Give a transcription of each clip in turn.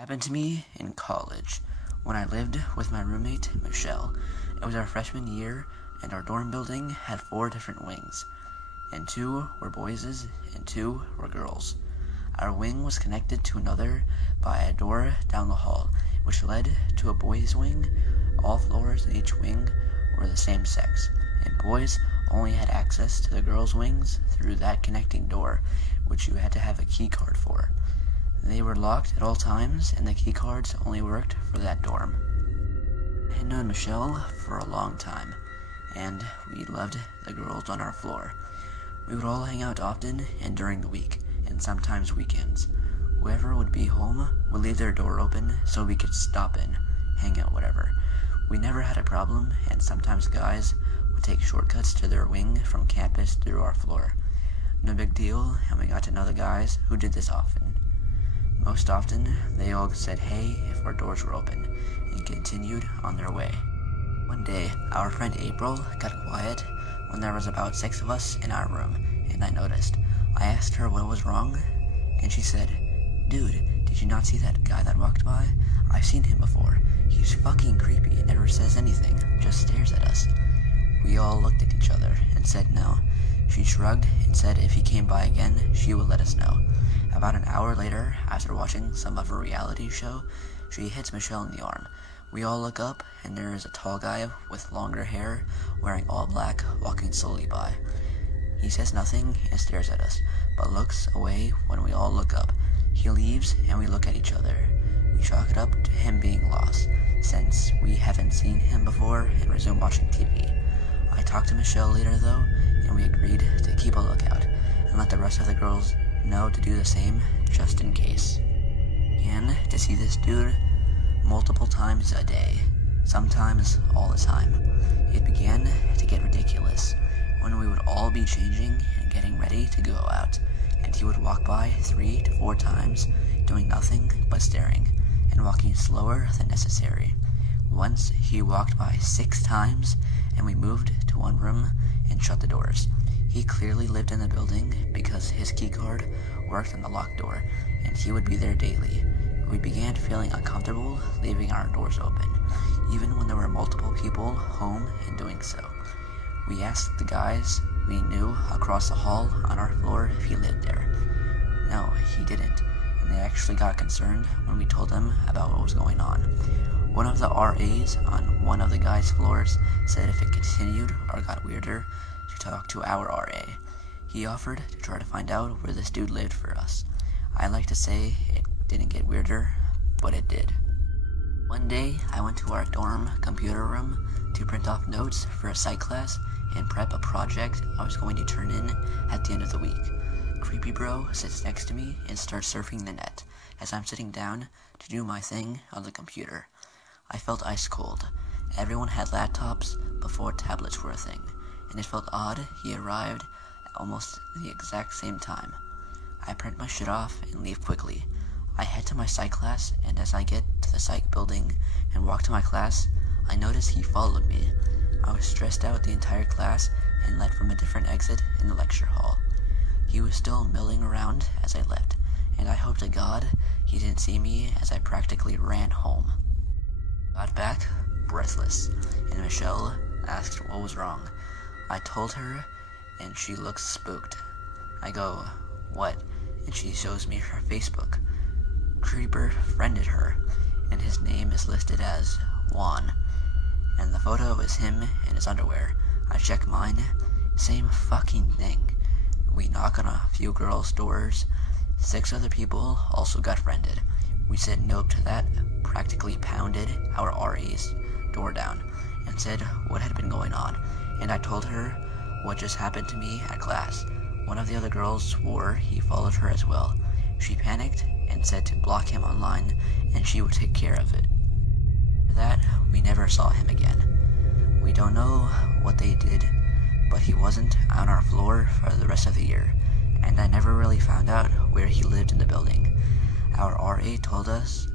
Happened to me in college when I lived with my roommate, Michelle. It was our freshman year, and our dorm building had 4 different wings, and 2 were boys' and 2 were girls'. Our wing was connected to another by a door down the hall, which led to a boys' wing. All floors in each wing were the same sex, and boys only had access to the girls' wings through that connecting door, which you had to have a key card for. They were locked at all times, and the key cards only worked for that dorm. I had known Michelle for a long time, and we loved the girls on our floor. We would all hang out often and during the week, and sometimes weekends. Whoever would be home would leave their door open so we could stop in, hang out, whatever. We never had a problem, and sometimes guys would take shortcuts to their wing from campus through our floor. No big deal, and we got to know the guys who did this often. Most often, they all said hey if our doors were open, and continued on their way. One day, our friend April got quiet when there was about 6 of us in our room, and I noticed. I asked her what was wrong, and she said, "Dude, did you not see that guy that walked by? I've seen him before. He's fucking creepy and never says anything, just stares at us." We all looked at each other and said no. She shrugged and said if he came by again, she would let us know. About an hour later, after watching some of a reality show, she hits Michelle in the arm. We all look up, and there is a tall guy with longer hair, wearing all black, walking slowly by. He says nothing and stares at us, but looks away when we all look up. He leaves, and we look at each other. We chalk it up to him being lost, since we haven't seen him before, and resume watching TV. I talked to Michelle later, though, and we agreed to keep a lookout, and let the rest of the girls know to do the same, just in case. And to see this dude multiple times a day, sometimes all the time. It began to get ridiculous when we would all be changing and getting ready to go out, and he would walk by 3 to 4 times, doing nothing but staring, and walking slower than necessary. Once he walked by 6 times, and we moved to one room and shut the doors. He clearly lived in the building because his keycard worked on the locked door, and he would be there daily. We began feeling uncomfortable leaving our doors open, even when there were multiple people home and doing so. We asked the guys we knew across the hall on our floor if he lived there. No, he didn't, and they actually got concerned when we told them about what was going on. One of the RAs on one of the guys' floors said if it continued or got weirder, to talk to our RA. He offered to try to find out where this dude lived for us. I like to say it didn't get weirder, but it did. One day, I went to our dorm computer room to print off notes for a psych class and prep a project I was going to turn in at the end of the week. Creepy Bro sits next to me and starts surfing the net as I'm sitting down to do my thing on the computer. I felt ice cold. Everyone had laptops before tablets were a thing, and it felt odd he arrived at almost the exact same time. I print my shit off and leave quickly. I head to my psych class, and as I get to the psych building and walk to my class, I notice he followed me. I was stressed out the entire class and left from a different exit in the lecture hall. He was still milling around as I left, and I hope to God he didn't see me as I practically ran home. Got back, breathless, and Michelle asked what was wrong. I told her, and she looked spooked. I go, "What?" And she shows me her Facebook. Creeper friended her, and his name is listed as Juan, and the photo is him in his underwear. I check mine, same fucking thing. We knock on a few girls' doors. 6 other people also got friended. We said nope to that, practically pounded our RA's door down, and said what had been going on, and I told her what just happened to me at class. One of the other girls swore he followed her as well. She panicked and said to block him online, and she would take care of it. After that, we never saw him again. We don't know what they did, but he wasn't on our floor for the rest of the year, and I never really found out where he lived in the building. Our RA told us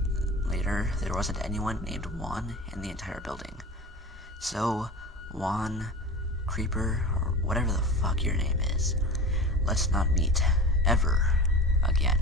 later there wasn't anyone named Juan in the entire building. So, Juan, Creeper, or whatever the fuck your name is, let's not meet ever again.